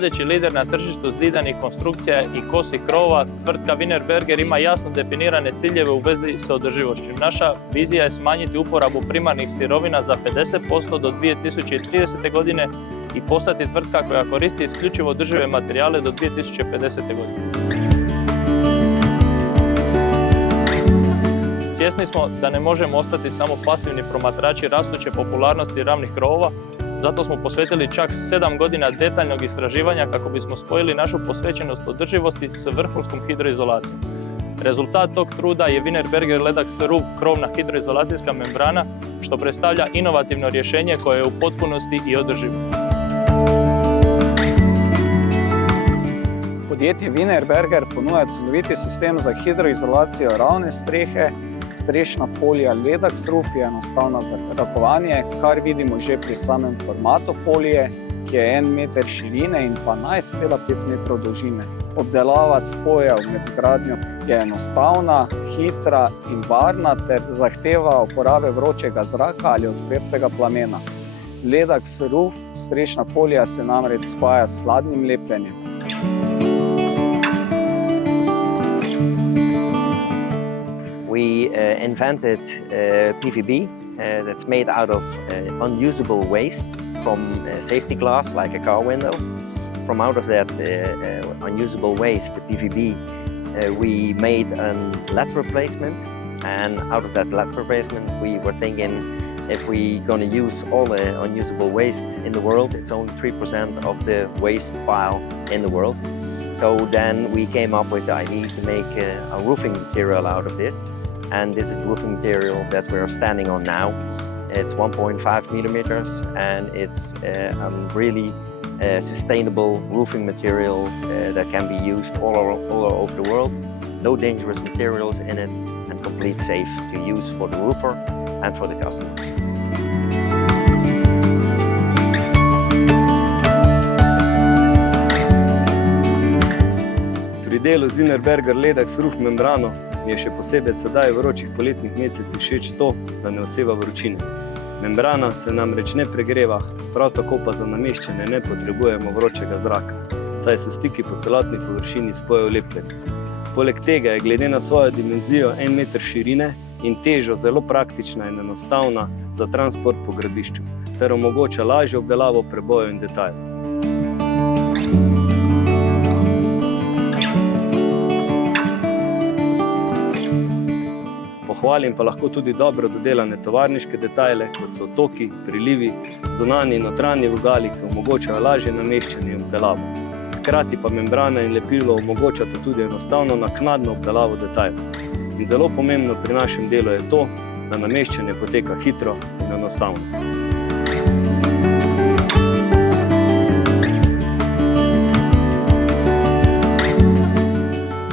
vodeći lider na tržištu zidanih konstrukcija i kosih krovova, tvrtka Wienerberger ima jasno definirane ciljeve u vezi sa održivošću. Naša vizija je smanjiti uporabu primarnih sirovina za 50% do 2030. godine i postati tvrtka koja koristi isključivo održive materijale do 2050. godine. Svjesni smo da ne možemo ostati samo pasivni promatrači rastuće popularnosti ravnih krovova, zato smo posvetili čak 7 godina detaljnog istraživanja kako bismo spojili našu posvećenost održivosti s vrhunskom hidroizolacijom. Rezultat tog truda je Wienerberger Ledax Roof krovna hidroizolacijska membrana, što predstavlja inovativno rješenje koje je u potpunosti i održivo. Podjetje Wienerberger ponuja celoviti sistem za hidroizolacijo ravne strehe. Strešna folija Ledax Roof je enostavna za rakovanje, kar vidimo že pri samem formatu folije, ki je 1 meter širine in 12,5 metrov dolžine. Obdelava spojev med gradnjo je enostavna, hitra in varna ter zahteva uporabe vročega zraka ali odprtega plamena. Ledax Roof, strešna folija, se namreč spaja s hladnim lepljenjem. We invented PVB that's made out of unusable waste from safety glass, like a car window. From out of that unusable waste, the PVB, we made a LED replacement, and out of that LED replacement we were thinking, if we're going to use all the unusable waste in the world, it's only 3% of the waste pile in the world. So then we came up with the idea to make a roofing material out of it. And this is the roofing material that we're standing on now. It's 1.5 millimeters and it's a really sustainable roofing material that can be used all over the world. No dangerous materials in it and complete safe to use for the roofer and for the customer. Pri delu z Wienerberger Ledax Roof membrano mi je še posebej sedaj v vročih poletnih mesecih všeč to, da ne odseva vročine. Membrana se namreč ne pregreva, prav tako pa za nameščanje ne potrebujemo vročega zraka, saj so stiki po celotni površini spojev lepljeni. Poleg tega je glede na svojo dimenzijo 1 meter širine in težo zelo praktična in enostavna za transport po gradbišču, ter omogoča lažjo obdelavo prebojev in detajlov. Pohvalim pa lahko tudi dobro dodelane tovarniške detajle, kot so otoki, prilivi, zunanji in notranji vogali, ki omogočajo lažje nameščanje in obdelavo. Hkrati pa membrana in lepilo omogočata tudi enostavno naknadno obdelavo detajlov. In zelo pomembno pri našem delu je to, da nameščanje poteka hitro in enostavno.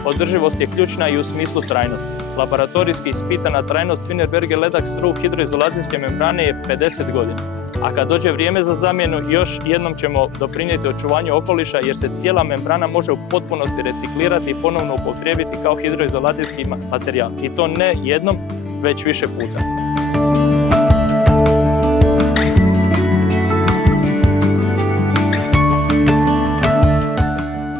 Održivost je ključna i u smislu trajnosti. Laboratorijski ispitana trajnost Wienerberger Ledax Roof hidroizolacijske membrane je 50 godina. A kad dođe vrijeme za zamjenu, još jednom ćemo doprinijeti očuvanju okoliša jer se cijela membrana može u potpunosti reciklirati i ponovno upotrijebiti kao hidroizolacijski materijal. I to ne jednom, već više puta.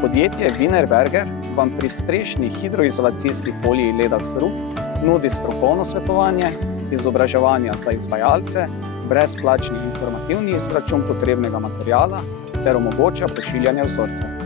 Podjetje Wienerberger vam pri strešni hidroizolacijski foliji Ledax Roof nudi strokovno svetovanje, izobraževanja za izvajalce, brezplačni informativni izračun potrebnega materiala ter omogoča pošiljanje vzorcev.